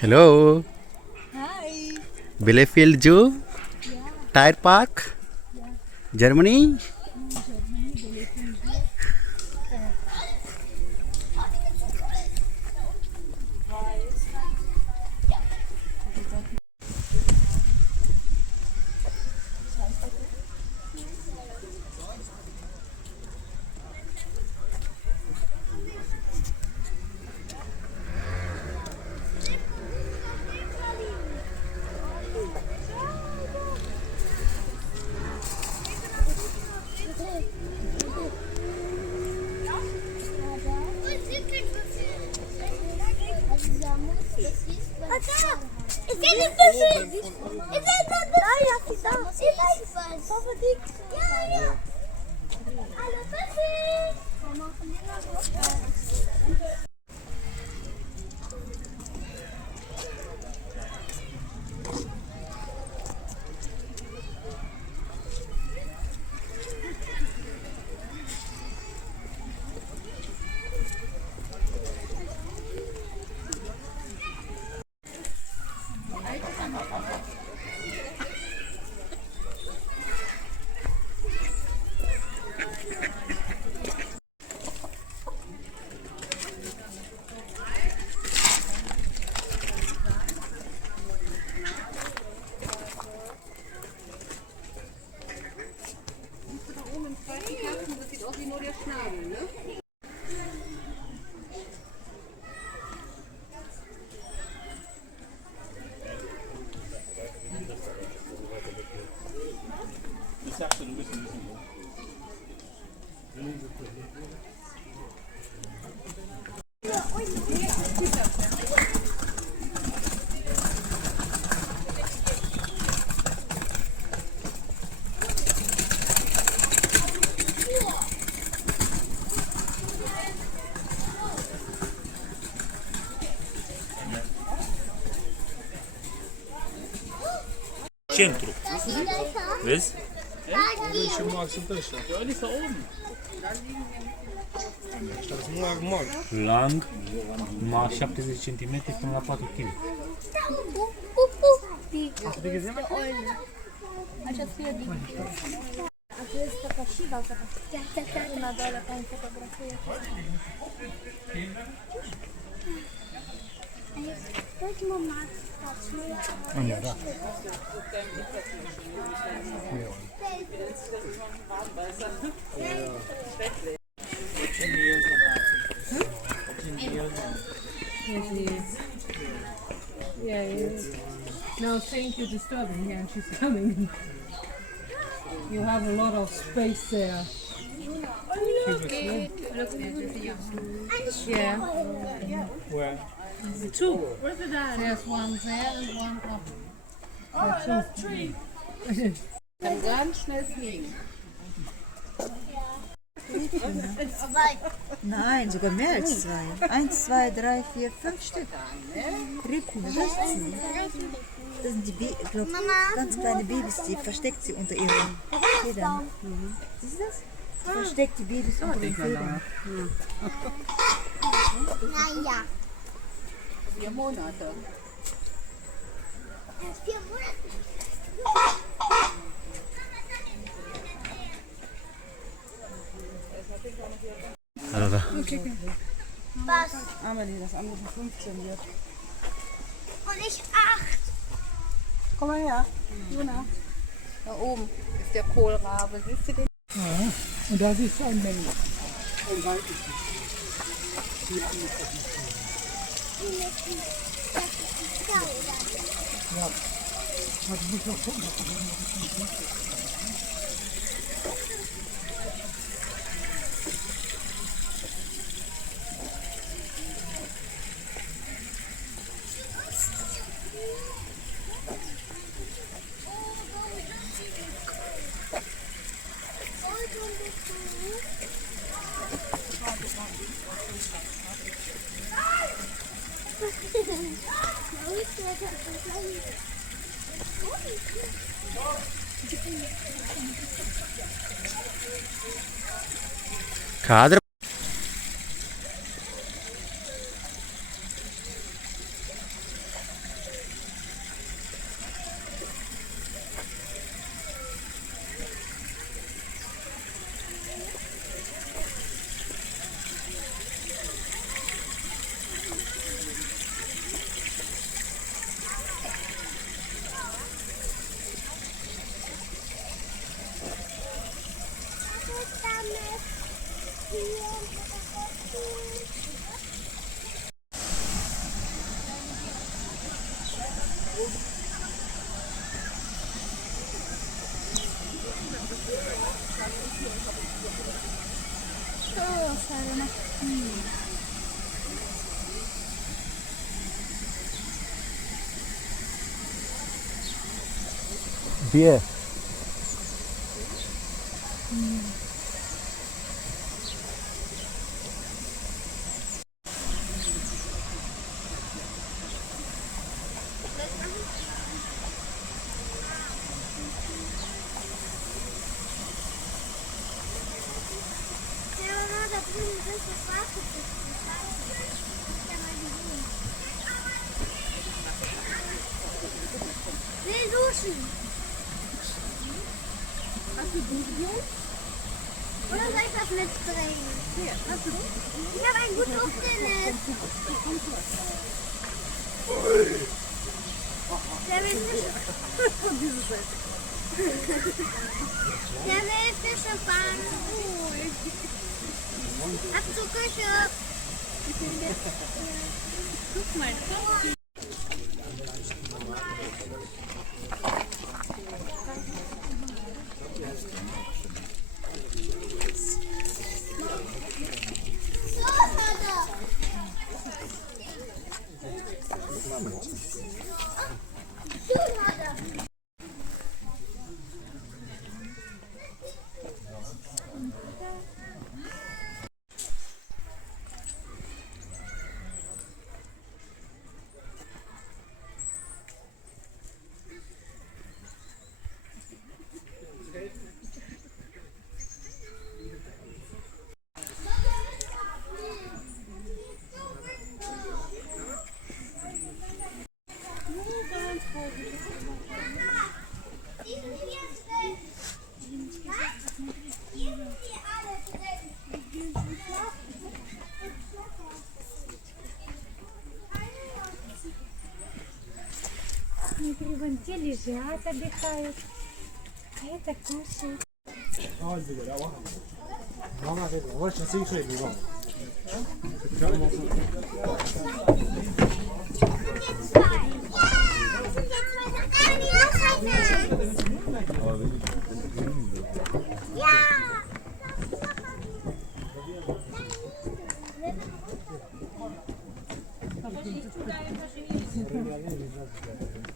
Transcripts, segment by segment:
Hello. Hi. Bielefeld Zoo. Yeah. Tire Park. Yeah. Germany. Germany, Bielefeld Zoo. Das sieht aus wie nur der Schnabel, ne? Ich sagte, du bist ein bisschen hoch. Centru. Vezi? Și mari sunt ăștia. Ăla sau om. Ăștia sunt mari. Lang, 70 cm până la 4 kg. Așa fie din... Asta este ca și dau să una doar ca în fotografie. Deci mama, Da. No, thank you disturbing. Yeah, she's coming. You have a lot of space there. Yeah. Where? Two. Where's the dad? There's one there and one up. Oh, that's tree. Kann ganz schnell fliegen. Nein, sogar mehr als zwei. 1, 2, 3, 4, 5 Stück. Rippen, 16. Das sind die glaub, ganz kleine Babys, die versteckt sie unter ihren Federn. Siehst du das? Sie versteckt die Babys unter den Federn. Naja. 4 Monate. Erst 4 Monate. Also, Was? Amelie, das andere ist 15 wird. Und ich 8. Komm mal her, Juna. Da oben ist der Kohlrabe. Siehst du den? Und das ist ein Mensch. Ja. Also muss man gucken, dass man కాదు Beer. Nee, Sushi. Hast du Duschen? Oder soll ich das mitbringen? Hier, hast du? Ich habe einen guten Auftritt. Der will Fische. Der will Fische fangen. Ab zur Küche. Guck mal. Внутри вон те лежат, отдыхают. А это кушает.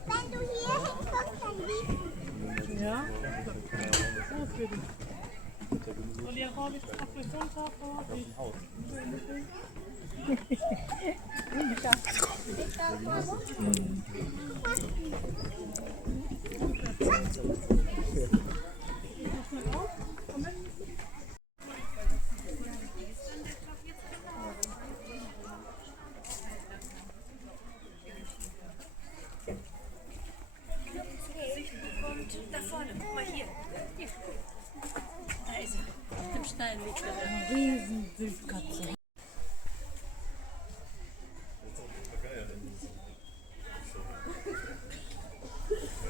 Wenn du hier hinguckst, dann siehst du. Ja? Und ihr habe ich Apfelkuchen vor. Da vorne, guck mal hier. Hier. Da ist er. Im Steinweg. Riesen-Wildkatze.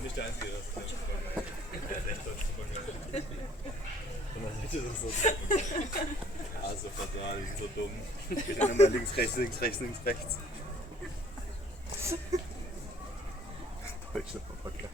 Nicht der Einzige, das ist echt super geil. Und dann seht ihr das so. Ja, so fatal, die sind so dumm. Geht dann immer links, rechts, links, rechts, links, rechts. Deutsche Papagei.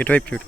ఇటువైపు చూడు.